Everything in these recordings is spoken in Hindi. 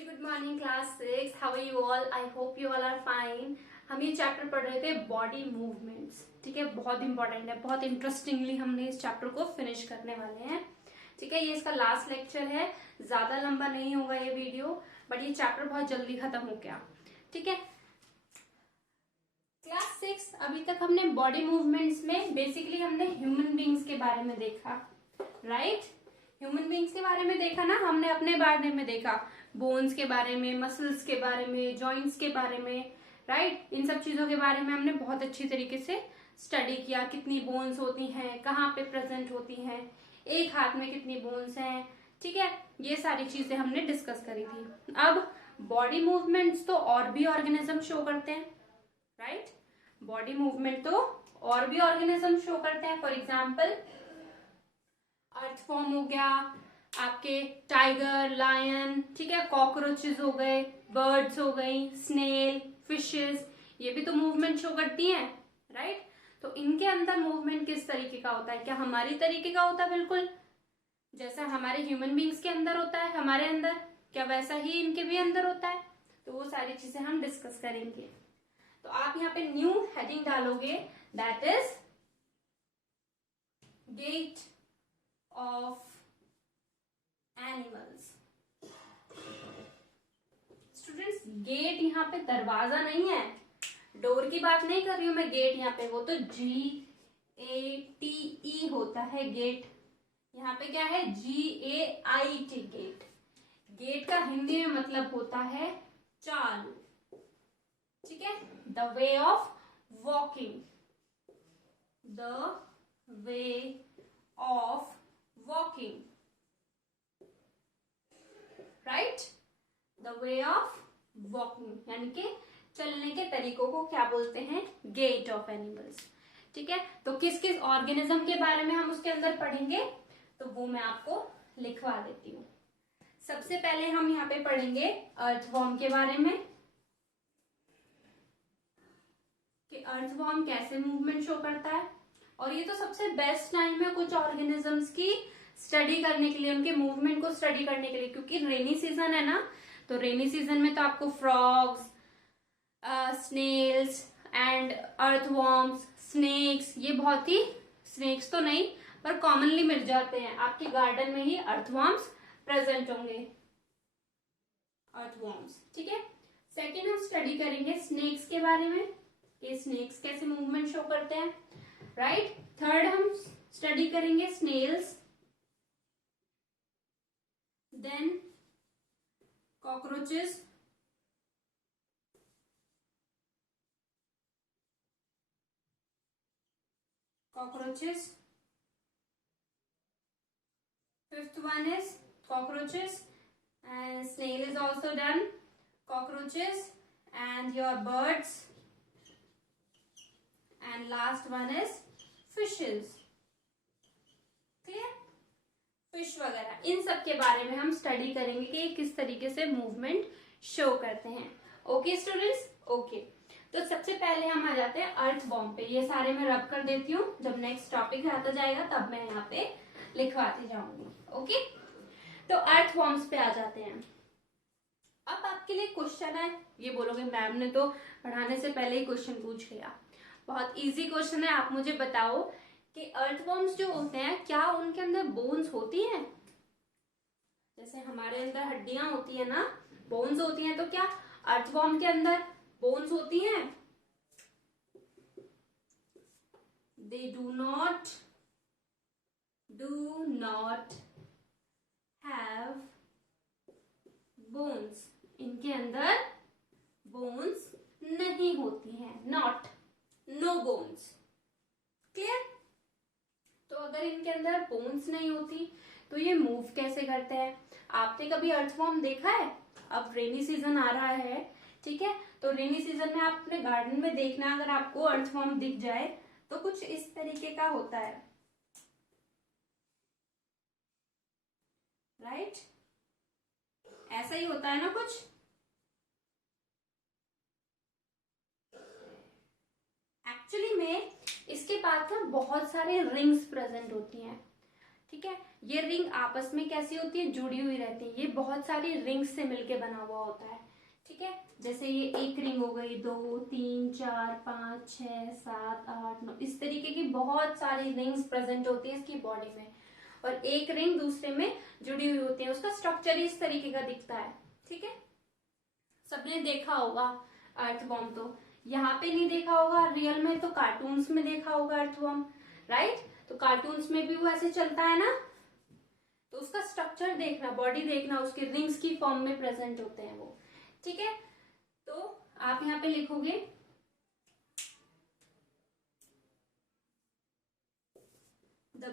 Very good morning class 6। How are you all? I hope you all are fine. हम ये चैप्टर पढ़ रहे थे बॉडी मूवमेंट्स। ठीक है, बहुत इंपॉर्टेंट है, बहुत इंटरेस्टिंगली हमने इस चैप्टर को फिनिश करने वाले हैं। ठीक है, ये इसका लास्ट लेक्चर है, ज्यादा लंबा नहीं होगा ये वीडियो, बट ये चैप्टर बहुत जल्दी खत्म हो गया। ठीक है, क्लास 6 अभी तक हमने बॉडी मूवमेंट्स में बेसिकली हमने ह्यूमन बींग्स के बारे में देखा, राइट? ह्यूमन बींग्स के बारे में देखा ना, हमने अपने बारे में देखा, बोन्स के बारे में, मसल्स के बारे में, जॉइंट्स के बारे में, राइट? इन सब चीजों के बारे में हमने बहुत अच्छी तरीके से स्टडी किया। कितनी बोन्स होती हैं, कहाँ पे प्रेजेंट होती हैं, एक हाथ में कितनी बोन्स हैं। ठीक है, ये सारी चीजें हमने डिस्कस करी थी। अब बॉडी मूवमेंट्स तो और भी ऑर्गेनिज्म शो करते हैं, राइट? बॉडी मूवमेंट तो और भी ऑर्गेनिज्म शो करते हैं। फॉर एग्जाम्पल अर्थवॉर्म हो गया, आपके टाइगर, लायन, ठीक है, कॉकरोचेस हो गए, बर्ड्स हो गई, स्नेल, फिशेस, ये भी तो मूवमेंट शो करती हैं, राइट? तो इनके अंदर मूवमेंट किस तरीके का होता है? क्या हमारी तरीके का होता है? बिल्कुल जैसा हमारे ह्यूमन बींग्स के अंदर होता है हमारे अंदर, क्या वैसा ही इनके भी अंदर होता है? तो वो सारी चीजें हम डिस्कस करेंगे। तो आप यहाँ पे न्यू हेडिंग डालोगे, that is gait of animals. Students, gait यहाँ पे दरवाजा नहीं है, डोर की बात नहीं कर रही हूं मैं। गेट यहाँ पे वो तो GATE होता है, गेट। यहाँ पे क्या है? GAIT, gate. गेट का हिंदी में मतलब होता है चाल, ठीक है? The way of walking, the way of walking, right? The way of walking यानी कि चलने के तरीकों को क्या बोलते हैं? Gait of animals. ठीक है, तो किस किस ऑर्गेनिज्म के बारे में हम उसके अंदर पढ़ेंगे, तो वो मैं आपको लिखवा देती हूँ। सबसे पहले हम यहाँ पे पढ़ेंगे अर्थवॉर्म के बारे में, कि अर्थवॉर्म कैसे मूवमेंट शो करता है। और ये तो सबसे बेस्ट टाइम है कुछ ऑर्गेनिजम्स की स्टडी करने के लिए, उनके मूवमेंट को स्टडी करने के लिए, क्योंकि रेनी सीजन है ना। तो रेनी सीजन में तो आपको frogs, snails and earthworms, snakes, ये बहुत ही, स्नेक्स तो नहीं पर कॉमनली मिल जाते हैं आपके गार्डन में ही। अर्थवॉर्म्स प्रेजेंट होंगे, अर्थवॉर्म्स। ठीक है, सेकेंड हम स्टडी करेंगे स्नेक्स के बारे में, कि स्नेक्स कैसे मूवमेंट शो करते हैं, राइट? थर्ड हम स्टडी करेंगे snails, then cockroaches, fifth one is cockroaches, and snail is also done, cockroaches and your birds, and last one is fishes। Clear? Fish वगैरह, इन सब के बारे में हम स्टडी करेंगे कि किस तरीके से मूवमेंट शो करते हैं। Okay students? ओके, तो सबसे पहले हम आ जाते हैं अर्थवॉर्म पे। ये सारे मैं रब कर देती हूँ, जब नेक्स्ट टॉपिक आता जाएगा तब मैं यहाँ पे लिखवाती जाऊंगी। ओके, तो अर्थवॉर्म्स पे आ जाते हैं। अब आपके लिए क्वेश्चन है, ये बोलोगे मैम ने तो पढ़ाने से पहले ही क्वेश्चन पूछ लिया। बहुत इजी क्वेश्चन है, आप मुझे बताओ कि अर्थवॉर्म्स जो होते हैं, क्या उनके अंदर बोन्स होती हैं? जैसे हमारे अंदर हड्डियां होती है ना, बोन्स होती हैं, तो क्या अर्थवॉर्म के अंदर बोन्स होती हैं? They do not have bones। इनके अंदर बोन्स नहीं होती हैं, नॉट, नो बोन्स। क्लियर? तो अगर इनके अंदर बोन्स नहीं होती तो ये मूव कैसे करते हैं? आपने कभी अर्थवॉर्म देखा है? अब रेनी सीजन आ रहा है, ठीक है, तो रेनी सीजन में आप अपने गार्डन में देखना, अगर आपको अर्थवॉर्म दिख जाए तो कुछ इस तरीके का होता है, राइट? ऐसा ही होता है ना कुछ। एक्चुअली में इसके पास ना बहुत सारे रिंग्स प्रेजेंट होती हैं, ठीक है। ये रिंग आपस में कैसी होती है, जुड़ी हुई रहती है। ये बहुत सारी रिंग्स से मिलके बना हुआ होता है। ठीक है, जैसे ये एक रिंग हो गई, 2 3 4 5 6 7 8 9, इस तरीके की बहुत सारी रिंग्स प्रेजेंट होती है इसकी बॉडी में, और एक रिंग दूसरे में जुड़ी हुई होती है। उसका स्ट्रक्चर ही इस तरीके का दिखता है। ठीक है, सबने देखा होगा अर्थवॉर्म। तो यहाँ पे नहीं देखा होगा रियल में, तो कार्टून्स में देखा होगा अर्थवॉर्म, राइट। तो कार्टून्स में भी वो ऐसे चलता है ना, तो उसका स्ट्रक्चर देखना, बॉडी देखना, उसके रिंग्स की फॉर्म में प्रेजेंट होते हैं वो। ठीक है, तो आप यहाँ पे लिखोगे the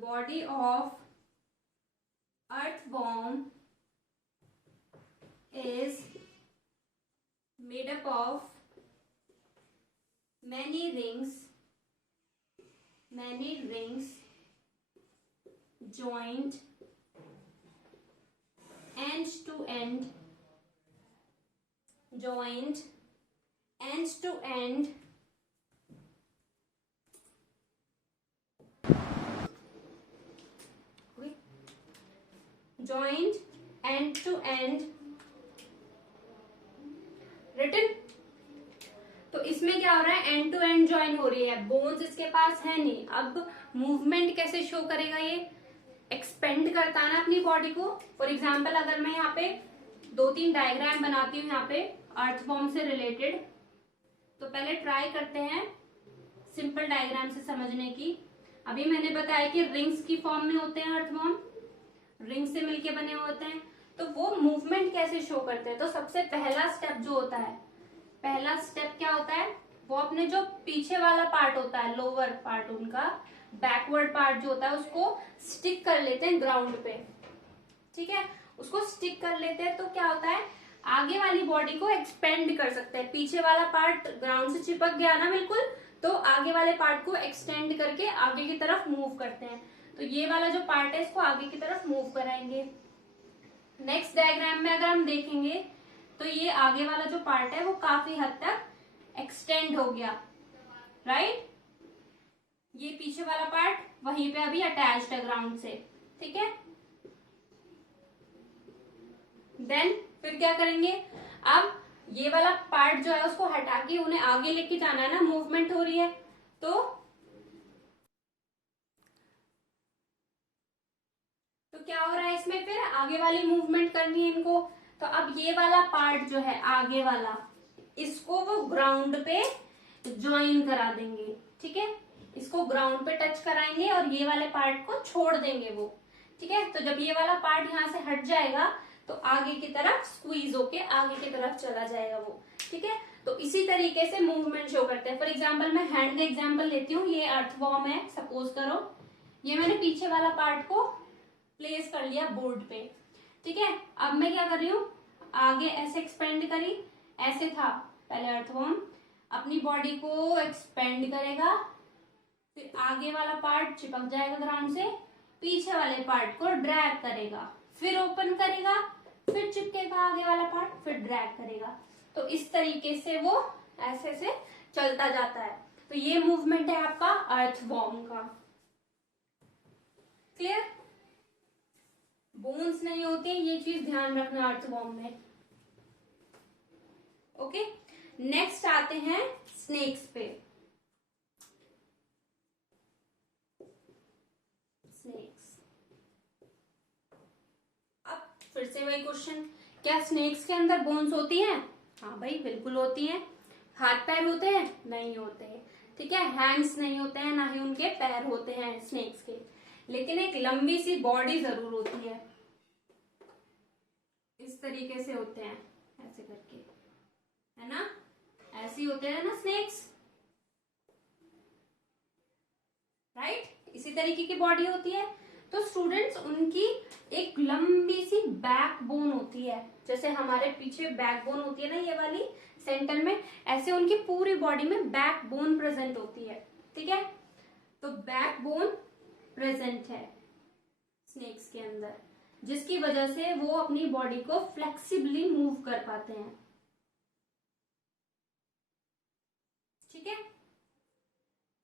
body of earthworm is made up of many rings joined end to end written. तो इसमें क्या हो रहा है, एंड टू एंड ज्वाइन हो रही है, बोन्स इसके पास है नहीं। अब मूवमेंट कैसे शो करेगा, ये एक्सपेंड करता है ना अपनी बॉडी को। फॉर एग्जाम्पल अगर मैं यहाँ पे 2-3 डायग्राम बनाती हूँ यहाँ पे अर्थवॉर्म से रिलेटेड, तो पहले ट्राई करते हैं सिंपल डायग्राम से समझने की। अभी मैंने बताया कि रिंग्स की फॉर्म में होते हैं अर्थवॉर्म, रिंग से मिलके बने होते हैं। तो वो मूवमेंट कैसे शो करते हैं, तो सबसे पहला स्टेप जो होता है, पहला स्टेप क्या होता है, वो अपने जो पीछे वाला पार्ट होता है, लोअर पार्ट, उनका बैकवर्ड पार्ट जो होता है, उसको स्टिक कर लेते हैं ग्राउंड पे। ठीक है, उसको स्टिक कर लेते हैं, तो क्या होता है, आगे वाली बॉडी को एक्सपेंड कर सकते हैं। पीछे वाला पार्ट ग्राउंड से चिपक गया ना बिल्कुल, तो आगे वाले पार्ट को एक्सटेंड करके आगे की तरफ मूव करते हैं। तो ये वाला जो पार्ट है इसको आगे की तरफ मूव कराएंगे। नेक्स्ट डायग्राम में अगर हम देखेंगे तो ये आगे वाला जो पार्ट है वो काफी हद तक एक्सटेंड हो गया, राइट। ये पीछे वाला पार्ट वहीं पे अभी अटैच्ड है ग्राउंड से। ठीक है, देन फिर क्या करेंगे, अब ये वाला पार्ट जो है उसको हटा के उन्हें आगे लेके जाना है ना, मूवमेंट हो रही है। तो क्या हो रहा है इसमें, फिर आगे वाली मूवमेंट करनी है इनको। तो अब ये वाला पार्ट जो है आगे वाला, इसको वो ग्राउंड पे ज्वाइन करा देंगे। ठीक है, इसको ग्राउंड पे टच कराएंगे और ये वाले पार्ट को छोड़ देंगे वो। ठीक है, तो जब ये वाला पार्ट यहाँ से हट जाएगा तो आगे की तरफ स्क्वीज होके आगे की तरफ चला जाएगा वो। ठीक है, तो इसी तरीके से मूवमेंट शो करते हैं। फॉर एग्जाम्पल मैं हैंड का एग्जाम्पल लेती हूँ। ये अर्थवॉर्म है, सपोज करो ये मैंने पीछे वाला पार्ट को प्लेस कर लिया बोर्ड पे। ठीक है, अब मैं क्या कर रही हूँ, आगे ऐसे एक्सपेंड करी, ऐसे था पहले अर्थवॉर्म, अपनी बॉडी को एक्सपेंड करेगा, फिर आगे वाला पार्ट चिपक जाएगा ग्राउंड से, पीछे वाले पार्ट को ड्रैग करेगा, फिर ओपन करेगा, फिर चिपकेगा आगे वाला पार्ट, फिर ड्रैग करेगा। तो इस तरीके से वो ऐसे से चलता जाता है। तो ये मूवमेंट है आपका अर्थवॉर्म का। क्लियर, बोन्स नहीं होते, ये चीज ध्यान रखना अर्थवॉर्म में। ओके, नेक्स्ट आते हैं स्नेक्स पे। स्नेक्स, अब फिर से वही क्वेश्चन, क्या स्नेक्स के अंदर बोन्स होती हैं? हाँ भाई बिल्कुल होती हैं। हाथ पैर होते हैं? नहीं होते हैं। ठीक है, हैंड्स नहीं होते हैं, ना ही उनके पैर होते हैं स्नेक्स के, लेकिन एक लंबी सी बॉडी जरूर होती है। इस तरीके से होते हैं, ऐसे करके, है ना, ऐसे ही होते हैं ना स्नेक्स, राइट। इसी तरीके की बॉडी होती है। तो स्टूडेंट्स, उनकी एक लंबी सी बैक बोन होती है, जैसे हमारे पीछे बैक बोन होती है ना ये वाली सेंटर में, ऐसे उनकी पूरी बॉडी में बैक बोन प्रेजेंट होती है। ठीक है, तो बैक बोन प्रेजेंट है स्नेक्स के अंदर, जिसकी वजह से वो अपनी बॉडी को फ्लेक्सिबली मूव कर पाते हैं। ठीक है,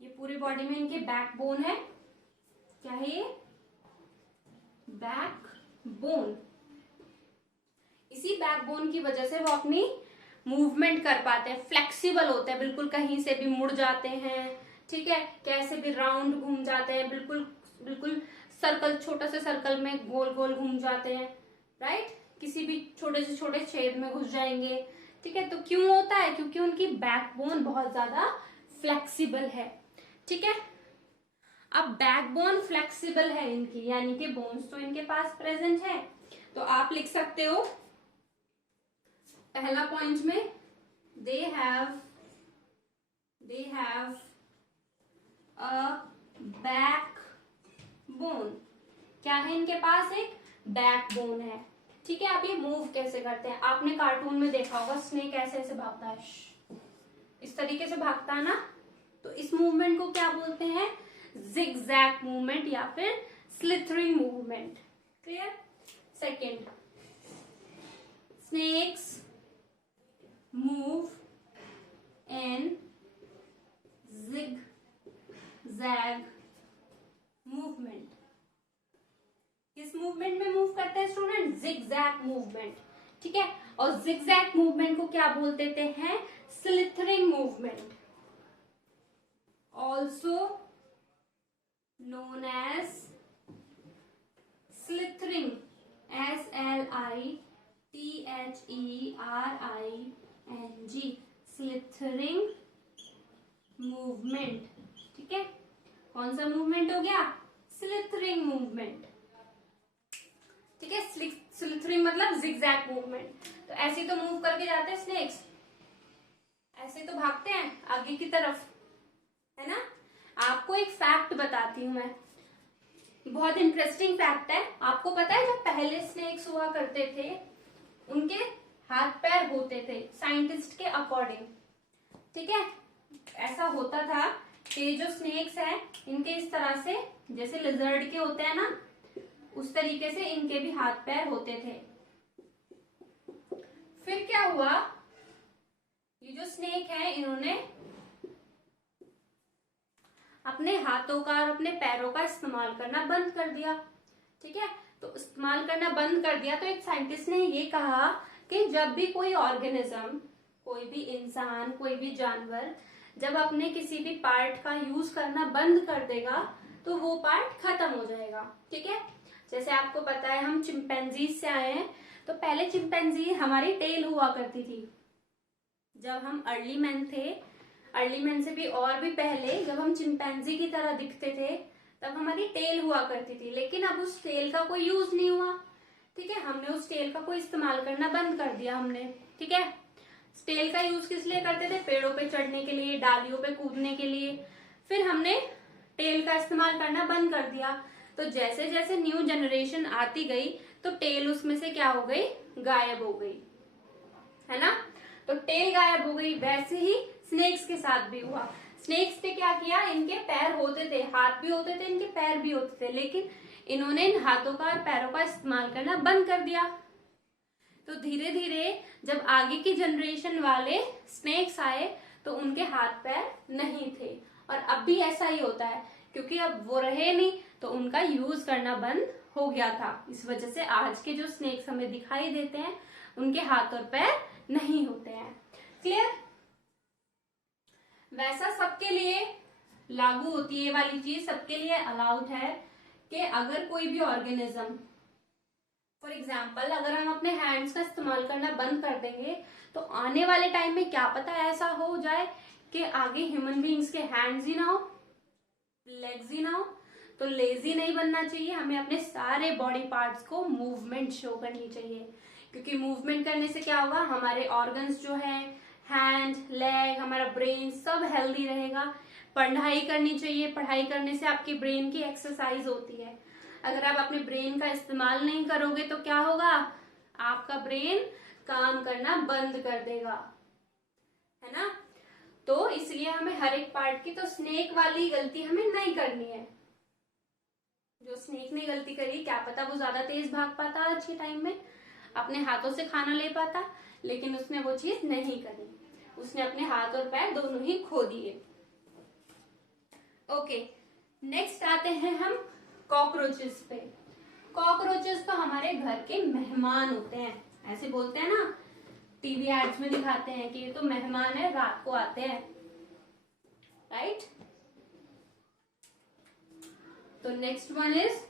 ये पूरी बॉडी में इनके बैक बोन है, बैकबोन। इसी बैकबोन की वजह से वो अपनी मूवमेंट कर पाते हैं, फ्लेक्सिबल होते हैं, बिल्कुल कहीं से भी मुड़ जाते हैं, ठीक है, कैसे भी राउंड घूम जाते हैं, बिल्कुल बिल्कुल सर्कल, छोटा से सर्कल में गोल गोल घूम जाते हैं, राइट, किसी भी छोटे से छोटे छेद में घुस जाएंगे, ठीक है। तो क्यों होता है? क्योंकि उनकी बैकबोन बहुत ज्यादा फ्लेक्सिबल है, ठीक है। अब बैकबोन फ्लेक्सिबल है इनकी, यानी कि बोन्स तो इनके पास प्रेजेंट है, तो आप लिख सकते हो पहला पॉइंट में दे हैव अ बैकबोन। क्या है इनके पास? एक बैकबोन है, ठीक है। अब ये मूव कैसे करते हैं? आपने कार्टून में देखा होगा स्नेक ऐसे ऐसे भागता है, इस तरीके से भागता है ना, तो इस मूवमेंट को क्या बोलते हैं? जिगजैग मूवमेंट या फिर slithering movement. Clear? Second, snakes move in zigzag movement. किस मूवमेंट में मूव करते हैं स्टूडेंट? जिगजैग मूवमेंट, ठीक है। और जिगजैग मूवमेंट को क्या बोल देते हैं? Slithering movement, also known as slithering, SLITHERING, slithering movement, ठीक है। कौन सा मूवमेंट हो गया? स्लिथरिंग मूवमेंट, ठीक है। स्लिथरिंग मतलब जिगजैग मूवमेंट। तो ऐसे तो मूव करके जाते हैं स्नेक्स, ऐसे तो भागते हैं आगे की तरफ, है ना। आपको एक फैक्ट बताती हूं मैं, बहुत इंटरेस्टिंग फैक्ट है। आपको पता है जब पहले स्नेक्स हुआ करते थे उनके हाथ पैर होते थे साइंटिस्ट के अकॉर्डिंग, ठीक है। ऐसा होता था कि जो स्नेक्स हैं इनके इस तरह से, जैसे लिजर्ड के होते हैं ना, उस तरीके से इनके भी हाथ पैर होते थे। फिर क्या हुआ, ये जो स्नेक है इन्होंने अपने हाथों का और अपने पैरों का इस्तेमाल करना बंद कर दिया, ठीक है। तो इस्तेमाल करना बंद कर दिया तो एक साइंटिस्ट ने ये कहा कि जब भी कोई ऑर्गेनिज्म, कोई भी इंसान, कोई भी जानवर जब अपने किसी भी पार्ट का यूज करना बंद कर देगा तो वो पार्ट खत्म हो जाएगा, ठीक है। जैसे आपको पता है हम चिंपैंजीज से आए हैं, तो पहले चिंपैंजी हमारी टेल हुआ करती थी। जब हम अर्ली मैन थे, अर्ली मैन से भी और भी पहले जब हम चिंपैंजी की तरह दिखते थे तब हमारी टेल हुआ करती थी, लेकिन अब उस टेल का कोई यूज नहीं हुआ, ठीक है। हमने उस टेल का कोई इस्तेमाल करना बंद कर दिया हमने, ठीक है। टेल का यूज किस लिए करते थे? पेड़ों पे चढ़ने के लिए, डालियों पे कूदने के लिए। फिर हमने टेल का इस्तेमाल करना बंद कर दिया, तो जैसे जैसे न्यू जनरेशन आती गई तो टेल उसमें से क्या हो गई? गायब हो गई, है ना। तो टेल गायब हो गई, वैसे ही स्नेक्स के साथ भी हुआ। स्नेक्स ने क्या किया? इनके पैर होते थे, हाथ भी होते थे, इनके पैर भी होते थे, लेकिन इन्होंने इन हाथों का और पैरों का इस्तेमाल करना बंद कर दिया। तो धीरे धीरे जब आगे की जनरेशन वाले स्नेक्स आए तो उनके हाथ पैर नहीं थे, और अब भी ऐसा ही होता है, क्योंकि अब वो रहे नहीं तो उनका यूज करना बंद हो गया था। इस वजह से आज के जो स्नेक्स हमें दिखाई देते हैं उनके हाथ और पैर नहीं होते हैं। क्लियर? वैसा सबके लिए लागू होती है, ये वाली चीज सबके लिए अलाउड है कि अगर कोई भी ऑर्गेनिज्म, फॉर एग्जाम्पल अगर हम अपने हैंड्स का इस्तेमाल करना बंद कर देंगे तो आने वाले टाइम में क्या पता ऐसा हो जाए कि आगे ह्यूमन बीइंग्स के हैंड्स ही ना हो, लेग्स ही ना हो। तो लेजी नहीं बनना चाहिए, हमें अपने सारे बॉडी पार्ट्स को मूवमेंट शो करनी चाहिए, क्योंकि मूवमेंट करने से क्या होगा? हमारे ऑर्गन्स जो है, हैंड, लेग, हमारा ब्रेन सब हेल्दी रहेगा। पढ़ाई करनी चाहिए, पढ़ाई करने से आपके ब्रेन की एक्सरसाइज होती है। अगर आप अपने ब्रेन का इस्तेमाल नहीं करोगे तो क्या होगा? आपका ब्रेन काम करना बंद कर देगा, है ना। तो इसलिए हमें हर एक पार्ट की, तो स्नेक वाली गलती हमें नहीं करनी है। जो स्नेक ने गलती करी, क्या पता वो ज्यादा तेज भाग पाता आज के टाइम में, अपने हाथों से खाना ले पाता, लेकिन उसने वो चीज नहीं करी, उसने अपने हाथ और पैर दोनों ही खो दिए। ओके, नेक्स्ट आते हैं हम कॉकरोचेस पे। कॉकरोचेस तो हमारे घर के मेहमान होते हैं, ऐसे बोलते हैं ना, टीवी एड्स में दिखाते हैं कि ये तो मेहमान है, रात को आते हैं, राइट। तो नेक्स्ट वन इज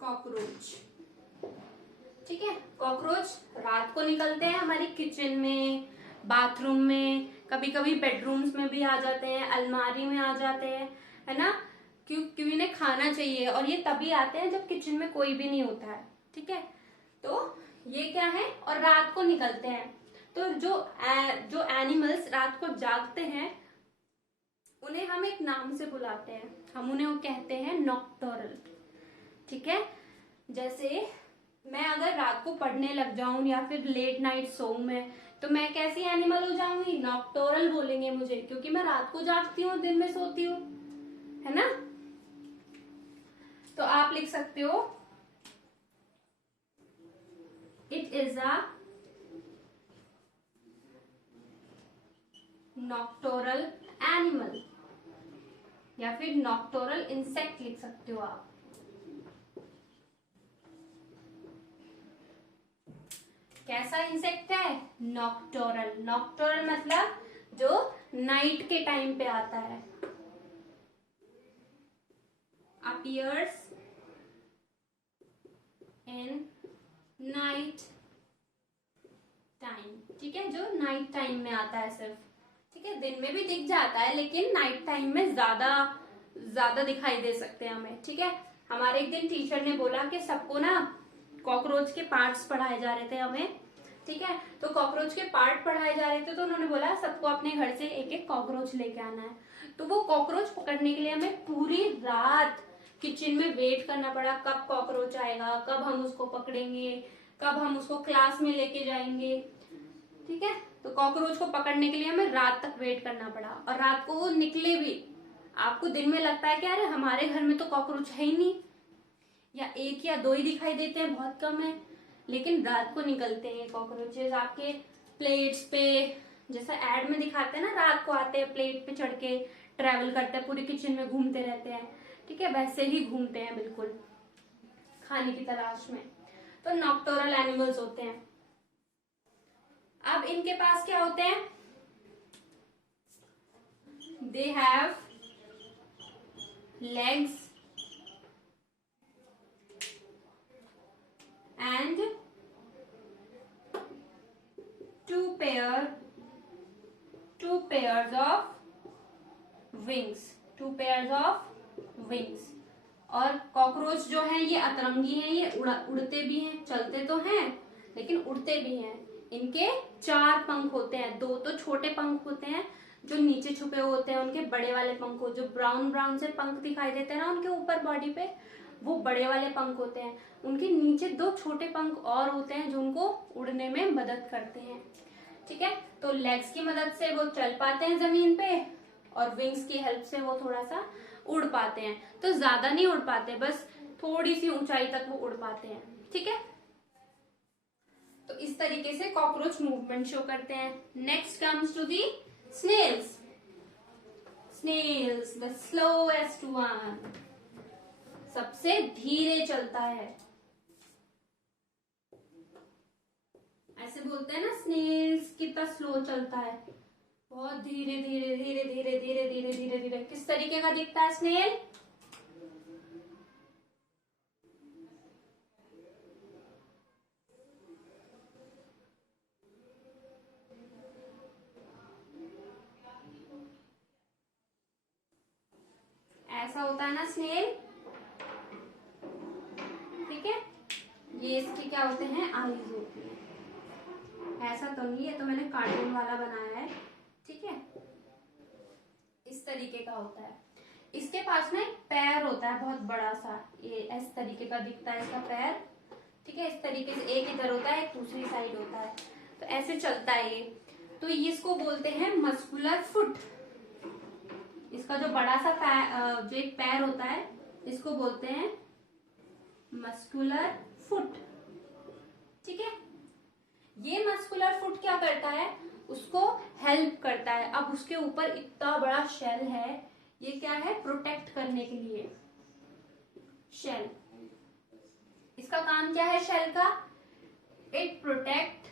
कॉकरोच। ठीक है, कॉकरोच रात को निकलते हैं हमारी किचन में, बाथरूम में, कभी कभी बेडरूम्स में भी आ जाते हैं, अलमारी में आ जाते हैं, है ना, क्योंकि इन्हें खाना चाहिए, और ये तभी आते हैं जब किचन में कोई भी नहीं होता है। ठीक है, तो ये क्या है, और रात को निकलते हैं। तो जो एनिमल्स रात को जागते हैं उन्हें हम एक नाम से बुलाते हैं, हम उन्हें कहते हैं नॉक्टर्नल। ठीक है, जैसे मैं अगर रात को पढ़ने लग जाऊं या फिर लेट नाइट सोऊं मैं, तो मैं कैसी एनिमल हो जाऊंगी, नॉक्टर्नल बोलेंगे मुझे, क्योंकि मैं रात को जागती हूँ, दिन में सोती हूँ, है ना। तो आप लिख सकते हो इट इज अ नॉक्टोरल एनिमल, या फिर नॉक्टोरल इंसेक्ट लिख सकते हो आप। कैसा इंसेक्ट है, नॉक्टोरल। नॉक्टोरल मतलब जो नाइट के टाइम पे आता है, appears in night टाइम। ठीक है, जो नाइट टाइम में आता है सिर्फ। ठीक है, दिन में भी दिख जाता है लेकिन नाइट टाइम में ज्यादा दिखाई दे सकते हैं हमें। ठीक है, हमारे एक दिन टीचर ने बोला कि सबको ना कॉकरोच के पार्ट्स पढ़ाए जा रहे थे हमें। ठीक है, तो कॉकरोच के पार्ट पढ़ाए जा रहे थे, तो उन्होंने बोला सबको अपने घर से एक एक कॉकरोच लेके आना है। तो वो कॉकरोच पकड़ने के लिए हमें पूरी रात किचन में वेट करना पड़ा, कब कॉकरोच आएगा, कब हम उसको पकड़ेंगे, कब हम उसको क्लास में लेके जाएंगे। ठीक है, तो कॉकरोच को पकड़ने के लिए हमें रात तक वेट करना पड़ा, और रात को वो निकले भी। आपको दिन में लगता है कि अरे हमारे घर में तो कॉकरोच है ही नहीं, या एक या दो ही दिखाई देते हैं, बहुत कम है, लेकिन रात को निकलते हैं कॉकरोचेस आपके प्लेट्स पे। जैसा एड में दिखाते हैं ना, रात को आते हैं प्लेट पे चढ़ के, ट्रेवल करते हैं, पूरी किचन में घूमते रहते हैं। ठीक है, वैसे ही घूमते हैं बिल्कुल खाने की तलाश में। तो नॉक्टोरल एनिमल्स होते हैं। अब इनके पास क्या होते हैं, they have legs and two pairs of wings। और कॉकरोच जो है ये अतरंगी हैं, ये उड़ते भी हैं, चलते तो हैं लेकिन उड़ते भी हैं। इनके 4 पंख होते हैं, 2 तो छोटे पंख होते हैं जो नीचे छुपे होते हैं, उनके बड़े वाले पंख हो, जो ब्राउन से पंख दिखाई देते हैं ना उनके ऊपर बॉडी पे, वो बड़े वाले पंख होते हैं। उनके नीचे 2 छोटे पंख और होते हैं जो उनको उड़ने में मदद करते हैं। ठीक है, तो लेग्स की मदद से वो चल पाते हैं जमीन पे, और विंग्स की हेल्प से वो थोड़ा सा उड़ पाते हैं। तो ज्यादा नहीं उड़ पाते, बस थोड़ी सी ऊंचाई तक वो उड़ पाते हैं। ठीक है, तो इस तरीके से कॉकरोच मूवमेंट शो करते हैं। Next comes to the snails the slowest one, सबसे धीरे चलता है। ऐसे बोलते हैं ना स्नेल्स कितना स्लो चलता है, बहुत धीरे धीरे धीरे धीरे धीरे धीरे धीरे धीरे। किस तरीके का दिखता है स्नेल, ऐसा होता है ना स्नेल। ठीक है, ये इसके क्या होते हैं, आईज होती है। ऐसा तो नहीं है, तो मैंने कार्टून वाला बनाया है। ठीक है, इस तरीके का होता है। इसके पास ना एक पैर होता है बहुत बड़ा सा, ये इस तरीके का दिखता है इसका पैर। ठीक है, इस तरीके से एक इधर होता है, एक दूसरी साइड होता है, तो ऐसे चलता है ये। तो इसको बोलते हैं मस्कुलर फुट। इसका जो बड़ा सा जो एक पैर होता है, इसको बोलते हैं मस्कुलर फुट। ठीक है, ये मस्कुलर फुट क्या करता है, उसको हेल्प करता है। अब उसके ऊपर इतना बड़ा शेल है, ये क्या है, प्रोटेक्ट करने के लिए। शेल। इसका काम क्या है शेल का? It protect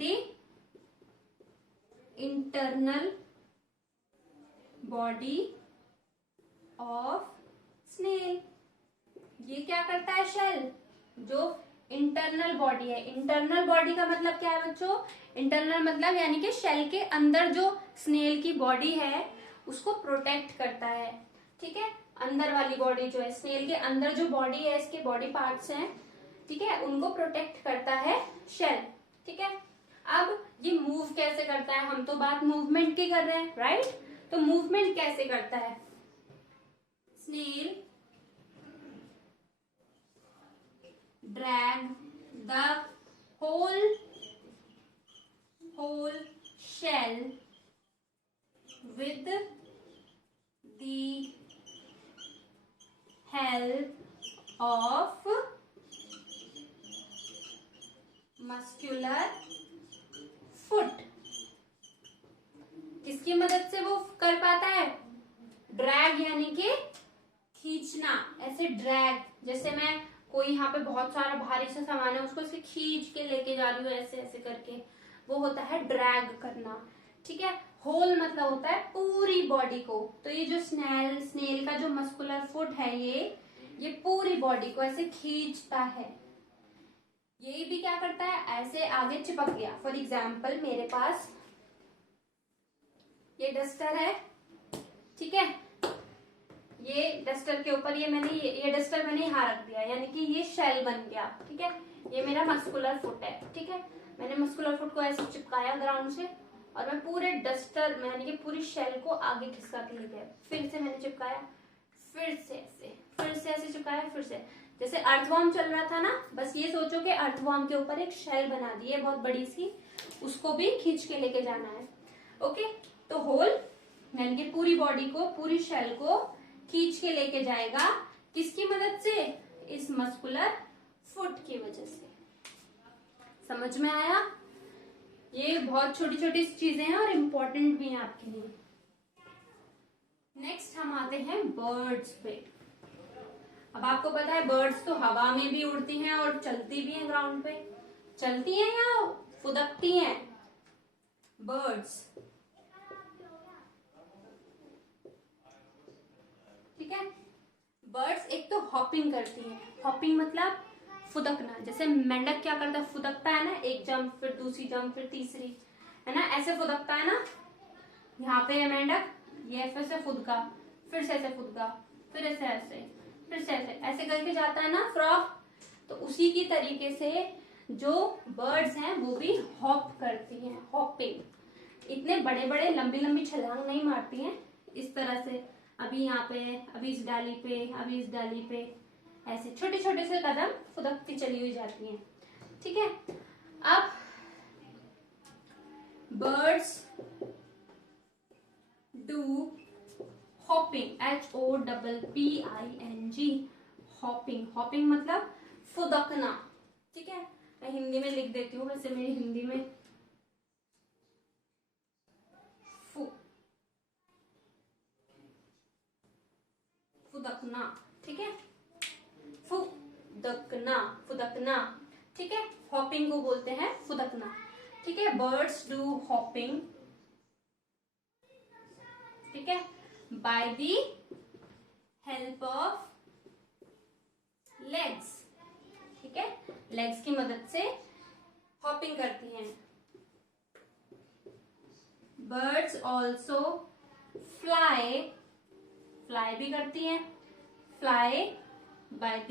the internal body of snail. ये क्या करता है शेल? जो इंटरनल बॉडी है, इंटरनल बॉडी का मतलब क्या है बच्चों? इंटरनल मतलब यानी कि शेल के अंदर जो स्नेल की बॉडी है उसको प्रोटेक्ट करता है। ठीक है, अंदर वाली बॉडी जो है, स्नेल के अंदर जो बॉडी है, इसके बॉडी पार्ट्स हैं, ठीक है, उनको प्रोटेक्ट करता है शेल। ठीक है, अब ये मूव कैसे करता है? हम तो बात मूवमेंट की कर रहे हैं, राइट? तो मूवमेंट कैसे करता है? Snail drag the whole shell with the help of muscular foot। किसकी मदद से वो कर पाता है? ड्रैग यानी कि खींचना। ऐसे ड्रैग, जैसे मैं कोई यहाँ पे बहुत सारा भारी सा सामान है उसको ऐसे खींच के लेके जा रही हूँ, ऐसे ऐसे करके, वो होता है ड्रैग करना। ठीक है, होल मतलब होता है पूरी बॉडी को। तो ये जो स्नेल का जो मस्कुलर फुट है, ये पूरी बॉडी को ऐसे खींचता है। यही भी क्या करता है? ऐसे आगे चिपक गया। फॉर एग्जाम्पल मेरे पास ये डस्टर है, ठीक है, ये डस्टर के ऊपर ये डस्टर मैंने यहाँ रख दिया, यानी कि ये शेल बन गया। ठीक है, ये मेरा मस्कुलर फुट है। ठीक है, मैंने मस्कुलर फुट को ऐसे चिपकाया ग्राउंड से, और मैं पूरे डस्टर में यानी कि पूरी शेल को आगे खिसका के ले गया। फिर से मैंने चिपकाया, फिर से ऐसे चिपकाया, फिर से, जैसे अर्थवॉर्म चल रहा था ना, बस ये सोचो कि अर्थवॉर्म के ऊपर एक शेल बना दी है बहुत बड़ी सी, उसको भी खींच के लेके जाना है। ओके, तो होल यानी कि पूरी बॉडी को, पूरी शेल को खींच के लेके जाएगा। किसकी मदद से? इस मस्कुलर फुट की वजह से। समझ में आया? ये बहुत छोटी छोटी चीजें हैं और इम्पोर्टेंट भी हैं आपके लिए। नेक्स्ट हम आते हैं बर्ड्स पे। अब आपको पता है बर्ड्स तो हवा में भी उड़ती हैं और चलती भी हैं ग्राउंड पे। चलती हैं या फुदकती हैं? बर्ड्स, ठीक है। बर्ड्स एक तो हॉपिंग करती हैं। हॉपिंग मतलब फुदकना। जैसे मेंढक क्या करता है? फुदकता है ना, एक जंप, फिर दूसरी जंप, फिर तीसरी, है ना, ऐसे फुदकता है ना। यहाँ पे है मेंढक, ये फिर से फुदका, फिर से ऐसे फुदका, फिर ऐसे ऐसे, फिर से ऐसे ऐसे करके जाता है ना फ्रॉग। तो उसी की तरीके से जो बर्ड्स हैं वो भी हॉप करती हैं, हॉपिंग। इतने बड़े बड़े लंबी लंबी छलांग नहीं मारती हैं, इस तरह से, अभी यहाँ पे, अभी इस डाली पे, अभी इस डाली पे, ऐसे छोटे छोटे से कदम फुदकती चली हुई जाती हैं। ठीक है, अब birds do hopping, HOPPING, hopping. Hopping मतलब फुदकना। ठीक है, मैं हिंदी में लिख देती हूँ, वैसे मेरी हिंदी में फुदकना। ठीक है, फुदकना, फुदकना। ठीक है, हॉपिंग को बोलते हैं फुदकना। ठीक है, बर्ड्स डू हॉपिंग, ठीक है, by the help of legs. ठीक है, लेग्स की मदद से हॉपिंग करती हैं। बर्ड्स ऑल्सो फ्लाई, फ्लाई भी करती हैं। Fly by the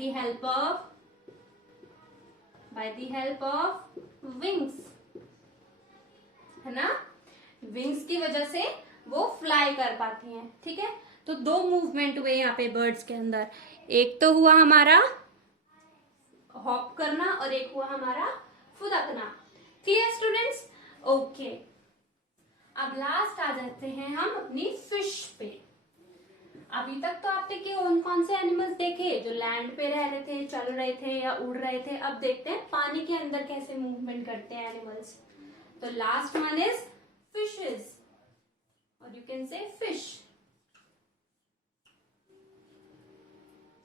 help of wings, है ना, विंग्स की वजह से वो फ्लाई कर पाती हैं। ठीक है, तो दो मूवमेंट हुए यहाँ पे बर्ड्स के अंदर। एक तो हुआ हमारा हॉप करना और एक हुआ हमारा फुदकना। Clear students? ओके, अब लास्ट आ जाते हैं हम अपनी फिश पे। अभी तक तो आपने कौन कौन से एनिमल्स देखे? जो लैंड पे रह रहे थे, चल रहे थे या उड़ रहे थे। अब देखते हैं पानी के अंदर कैसे मूवमेंट करते हैं एनिमल्स। तो लास्ट वन इज फिशेस, और ये you can say fish.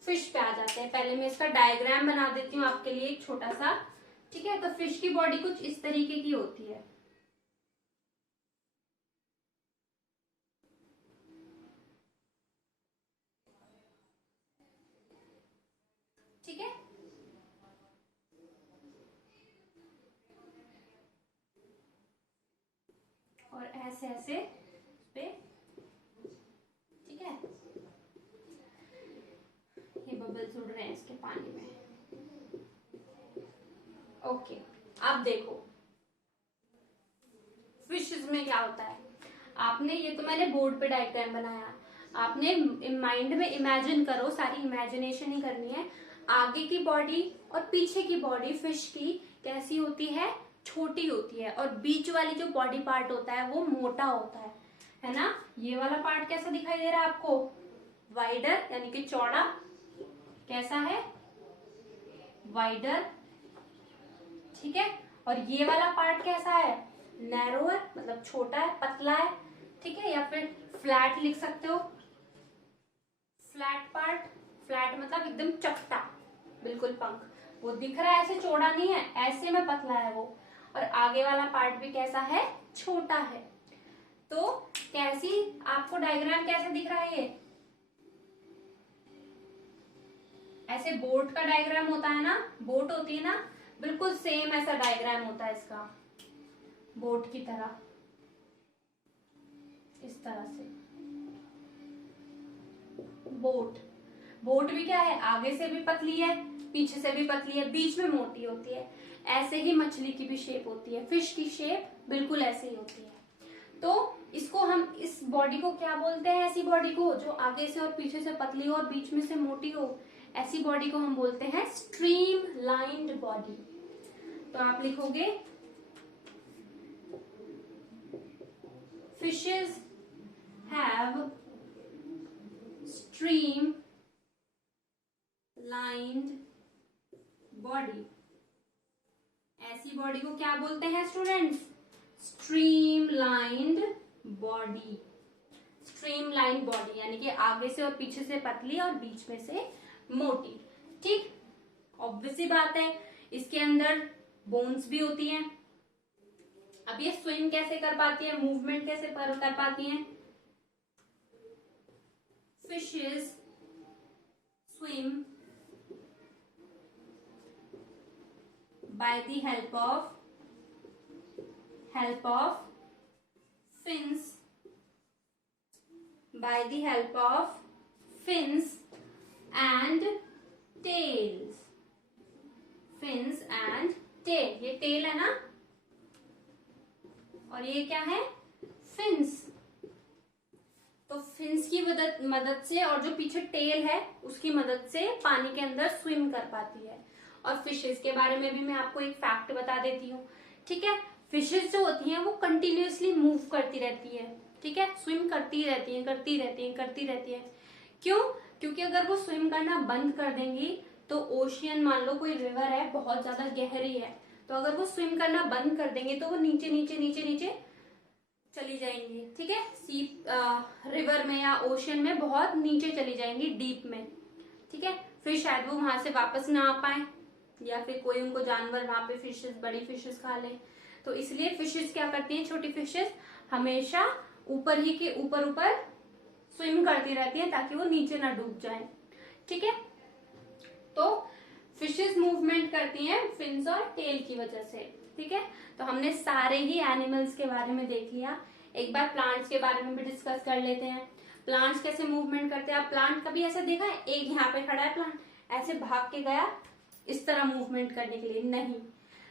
Fish पे आ जाते हैं। पहले मैं इसका डायग्राम बना देती हूँ आपके लिए एक छोटा सा। ठीक है, तो फिश की बॉडी कुछ इस तरीके की होती है। ठीक है, और ऐसे ऐसे पे, ठीक है, ये बबल्स उड़ रहे हैं इसके पानी में। ओके, अब देखो फिशेस में क्या होता है। आपने ये तो मैंने बोर्ड पे डायग्राम बनाया, आपने माइंड में इमेजिन करो, सारी इमेजिनेशन ही करनी है। आगे की बॉडी और पीछे की बॉडी फिश की कैसी होती है, छोटी होती है, और बीच वाली जो बॉडी पार्ट होता है वो मोटा होता है ना। ये वाला पार्ट कैसा दिखाई दे रहा है आपको, वाइडर यानी कि चौड़ा। कैसा है, वाइडर। ठीक है, और ये वाला पार्ट कैसा है, नैरोअर, मतलब छोटा है, पतला है। ठीक है, या फिर फ्लैट लिख सकते हो, फ्लैट पार्ट। फ्लैट मतलब एकदम चपटा, बिल्कुल पंख। वो दिख रहा है ऐसे चौड़ा नहीं है, ऐसे में पतला है वो। और आगे वाला पार्ट भी कैसा है, छोटा है। तो कैसी आपको डायग्राम कैसे दिख रहा है, ये ऐसे बोट का डायग्राम होता है ना, बोट होती है ना, बिल्कुल सेम ऐसा डायग्राम होता है इसका, बोट की तरह, इस तरह से। बोट, बोट भी क्या है, आगे से भी पतली है, पीछे से भी पतली है, बीच में मोटी होती है। ऐसे ही मछली की भी शेप होती है, फिश की शेप बिल्कुल ऐसे ही होती है। तो इसको हम, इस बॉडी को क्या बोलते हैं, ऐसी बॉडी को जो आगे से और पीछे से पतली हो और बीच में से मोटी हो, ऐसी बॉडी को हम बोलते हैं स्ट्रीम लाइन्ड बॉडी। तो आप लिखोगे fishes have stream lined body. ऐसी बॉडी को क्या बोलते हैं students, stream lined body. Stream line body यानी कि आगे से और पीछे से पतली और बीच में से मोटी। ठीक, ऑब्वियस सी बात है, इसके अंदर बोन्स भी होती हैं। अब ये स्विम कैसे कर पाती है, मूवमेंट कैसे कर पाती हैं। Fishes swim by the help of fins, by the help of fins and tails, fins and tail। ये tail है ना, और ये क्या है, fins। तो फिन्स की मदद से और जो पीछे टेल है उसकी मदद से पानी के अंदर स्विम कर पाती है। और फिशेस के बारे में भी मैं आपको एक फैक्ट बता देती हूँ। ठीक है, फिशेस जो होती हैं वो कंटिन्यूअसली मूव करती रहती है। ठीक है, स्विम करती रहती हैं, करती रहती हैं, करती रहती हैं। क्यों, क्योंकि अगर वो स्विम करना बंद कर देंगी तो ओशियन, मान लो कोई रिवर है बहुत ज्यादा गहरी है, तो अगर वो स्विम करना बंद कर देंगे तो वो नीचे नीचे नीचे नीचे चली जाएंगी। ठीक है, सी रिवर में या ओशियन में बहुत नीचे चली जाएंगी, डीप में। ठीक है, फिर शायद वो वहां से वापस ना आ पाए, या फिर कोई उनको जानवर वहां पे फिशेस, बड़ी फिशेस खा ले। तो इसलिए फिशेस क्या करती हैं, छोटी फिशेस हमेशा ऊपर ही के ऊपर ऊपर स्विम करती रहती हैं ताकि वो नीचे ना डूब जाए। ठीक है, तो फिशेस मूवमेंट करती हैं फिन्स और टेल की वजह से। ठीक है, तो हमने सारे ही एनिमल्स के बारे में देख लिया। एक बार प्लांट्स के बारे में भी डिस्कस कर लेते हैं। प्लांट्स कैसे मूवमेंट करते हैं। आप प्लांट कभी ऐसे देखा है, एक यहाँ पे खड़ा है प्लांट, ऐसे भाग के गया इस तरह मूवमेंट करने के लिए, नहीं।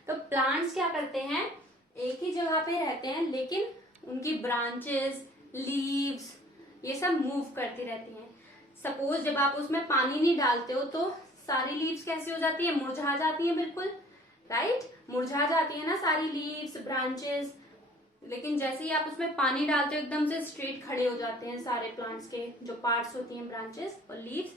तो प्लांट्स क्या करते हैं, एक ही जगह पे रहते हैं लेकिन उनकी ब्रांचेस, लीव्स, ये सब मूव करती रहती हैं। सपोज जब आप उसमें पानी नहीं डालते हो तो सारी लीव्स कैसी हो जाती है, मुरझा जाती है, बिल्कुल राइट, मुरझा जाती है ना सारी लीव्स, ब्रांचेस। लेकिन जैसे ही आप उसमें पानी डालते हो एकदम से स्ट्रेट खड़े हो जाते हैं सारे प्लांट्स के जो पार्ट्स होती हैं, ब्रांचेस और लीव्स,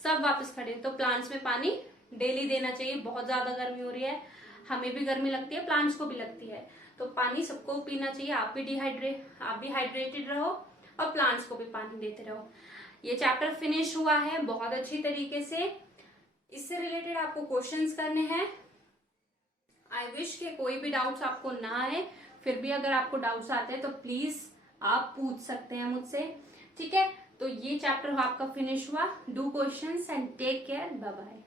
सब वापस खड़े। तो प्लांट्स में पानी डेली देना चाहिए। बहुत ज्यादा गर्मी हो रही है, हमें भी गर्मी लगती है, प्लांट्स को भी लगती है, तो पानी सबको पीना चाहिए। आप भी हाइड्रेटेड रहो, और प्लांट्स को भी पानी देते रहो। ये चैप्टर फिनिश हुआ है बहुत अच्छी तरीके से। इससे रिलेटेड आपको क्वेश्चंस करने हैं। आई विश के कोई भी डाउट्स आपको ना आए, फिर भी अगर आपको डाउट्स आते हैं तो प्लीज आप पूछ सकते हैं मुझसे, ठीक है। तो ये चैप्टर आपका फिनिश हुआ। Do questions and take care, bye bye.